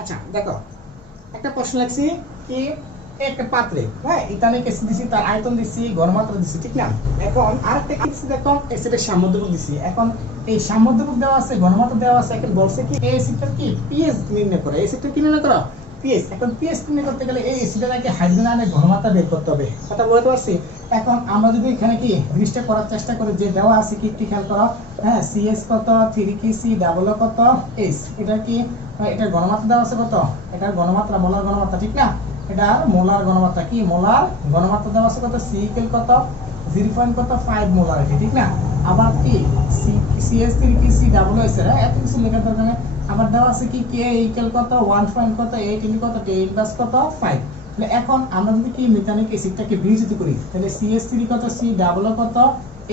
আচ্ছা দেখো, একটা প্রশ্ন লাগছি কি, একটা পাত্রে হ্যাঁ ইথানিক অ্যাসিড দিছি, তার আয়তন দিছি, ঘনমাত্রা দিছি, ঠিক না? এখন আরেকটা কি দিছি দেখো, অ্যাসিডের সাম্যদ্রব্য দিছি। এখন এই সাম্যদ্রব্য দেওয়া আছে, ঘনমাত্রা দেওয়া আছে, এখন বলছে কি এই অ্যাসিডটার কি পিএইচ নির্ণয় করো। এই অ্যাসিডটা কি নির্ণয় করো? পিএইচ। এখন পিএইচ নির্ণয় করতে গেলে এই অ্যাসিডের আগে হাইড্রোজেন আয়নের ঘনমাত্রা বের করতে হবে। কথা বলতে পারছি? এখন আমরা যদি এখানে কি জিনিসটা করার চেষ্টা করি, যে দেওয়া আছে কি একটু খেয়াল করো, হ্যাঁ সিএস কত, 3 ডাবল কত, এইচ, এটা কি এটার ঘনমাত্রা দেওয়া আছে কত, এটার ঘনমাত্রা মোলার ঘনমাত্রা, ঠিক না? এটা মোলার ঘনমাত্রা, কি মোলার ঘনমাত্রা দেওয়া আছে কত, সি ইকুয়াল কত 0.5 মোলার, ঠিক না? আবার কি CH3 কি সি ডাবল হইছে, এত কিছু লেখার দরকার নেই। আবার দেওয়া আছে কি কে ইকুয়াল কত 1.8 ইনটু কত 10 ইনভার্স কত 5। তাহলে এখন আমরা যদি কি মেটানিক অ্যাসিডটাকে বিয়োজিত করি, তাহলে CH3 কত, সি ডাবল কত,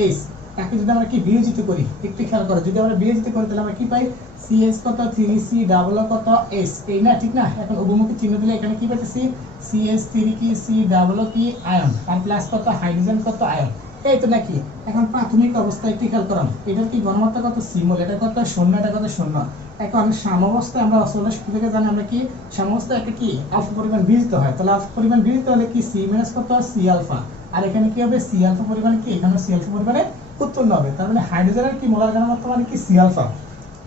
এইচ, তাকে যদি আমরা কি বিয়োজিত করি, একটু খেয়াল করো, যদি আমরা বিয়োজিত করি তাহলে আমরা কি পাই, CH কত 3C ডাবল কত S, এই না, ঠিক না? এখন উভয়মুখী চিহ্ন দিলে এখানে কি পাইতেছি, CH3 কি C ডাবল কি আয়ন, আর প্লাস কত হাইড্রোজেন কত আয়ন, এই তো নাকি? এখন প্রাথমিক অবস্থায় একটু খেয়াল করো, এটার কি ঘনমাত্রা কত, সি মোল, এটা কত শূন্য, এটা কত শূন্য। এখন সাম্যাবস্থায় আমরা আসলে শুরু থেকে জানি আমরা কি সাম্যাবস্থায় একটা কি আলফা পরিমাণ বিয়োজিত হয়, তাহলে আলফা পরিমাণ বিয়োজিত হলে কি সি মাইনাস কত সি আলফা, আর এখানে কি হবে সি আলফা পরিমাণ কি, এখানে সি আলফা পরিমাণে উৎপন্ন হবে। তার মানে হাইড্রোজেনের কি মোলার ঘনমাত্রা মানে কি সি আলফা।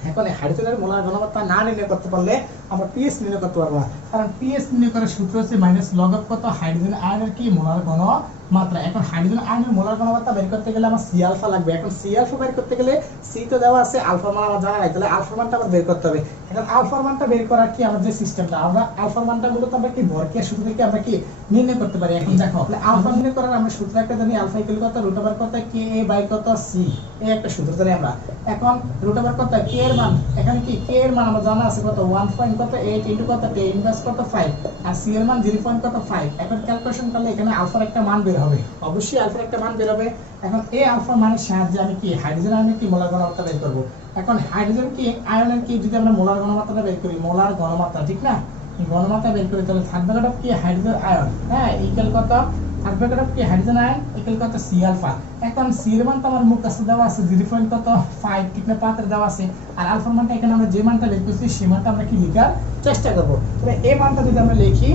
এখন হাইড্রোজেনের মোলার ঘনমাত্রা না নির্ণয় করতে পারলে আমরা পিএইচ নির্ণয় করতে পারবো না, কারণ পিএইচ নির্ণয় করার সূত্র হচ্ছে মাইনাস লগ অফ কত হাইড্রোজেন আয়নের কি মোলার ঘনমাত্রা। এখন হাইড্রোজেন আয়নের মোলার ঘনমাত্রা বের করতে গেলে আমার সি আলফা লাগবে। এখন সি আলফা বের করতে গেলে সি তো দেওয়া আছে, আলফা মান আমার জানা নাই, তাহলে আলফা মানটা আমার বের করতে হবে। এখন আলফা মানটা বের করার কি আমার যে সিস্টেমটা, আমরা আলফা মানটা মূলত আমরা কি ভরক্রিয়া সূত্র থেকে আমরা কি নির্ণয় করতে পারি। এখন দেখো আলফা নির্ণয় করার আমরা সূত্র একটা জানি, আলফা ইকুয়াল কত রুট ওভার কত কে এ বাই কত সি, এই একটা সূত্র জানি আমরা। এখন রুট ওভার কত কে এর মান, এখানে কি কে এর মান আমার জানা আছে কত 1.8 ইনটু কত 10 ইনভার্স কত 5, আর সি এর মান 0.5। এখন ক্যালকুলেশন করলে এখানে আলফার একটা মান বের হবে, অবশ্যই আলফার একটা মান বের হবে। এখন এই আলফা মানের সাহায্যে আমি কি হাইড্রোজেন আয়নের কি মোলার ঘনমাত্রা বের করব। এখন হাইড্রোজেন কি আয়নের কি যদি আমরা মোলার ঘনমাত্রাটা বের করি, মোলার ঘনমাত্রা, ঠিক না? ঘনমাত্রা বের করি, তাহলে থার্ড ব্র্যাকেট অফ কি হাইড্রোজেন আয়ন, হ্যাঁ ইকুয়াল কত থার্ড ব্র্যাকেট অফ কি হাইড্রোজেন আয়ন ইকুয়াল কত সি আলফা। এখন সি এর মান তো আমার মুখ কাছে দেওয়া আছে 0.5, ঠিক না? পাত্রে দেওয়া আছে, আর আলফার মানটা এখানে আমরা যে মানটা বের করছি সেই মানটা আমরা কি লেখার চেষ্টা করব। তাহলে এই মানটা যদি আমরা লিখি,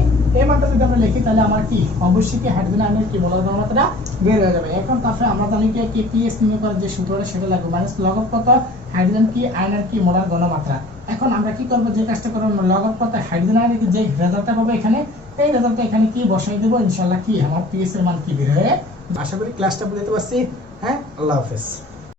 তাহলে আমার কি অবশ্যই কি হাইড্রোজেন আয়নের কি মোলার ঘনমাত্রা বের হয়ে যাবে। এখন তারপরে আমরা জানি কি পিএইচ নির্ণয় করার যে সূত্রটা সেটা লাগবে মাইনাস লগ অফ কত হাইড্রোজেন কি আয়নের কি মোলার ঘনমাত্রা। এখন আমরা কি করব, যে কাজটা করব, লগ অফ কত হাইড্রোজেন আয়নের যে রেজাল্টটা পাবো এখানে, এই রেজাল্টটা এখানে কি বসাই দেব, ইনশাআল্লাহ কি আমার পিএইচ এর মান কি বের হয়ে। আশা করি ক্লাসটা বুঝতে পারছি। হ্যাঁ, আল্লাহ হাফেজ।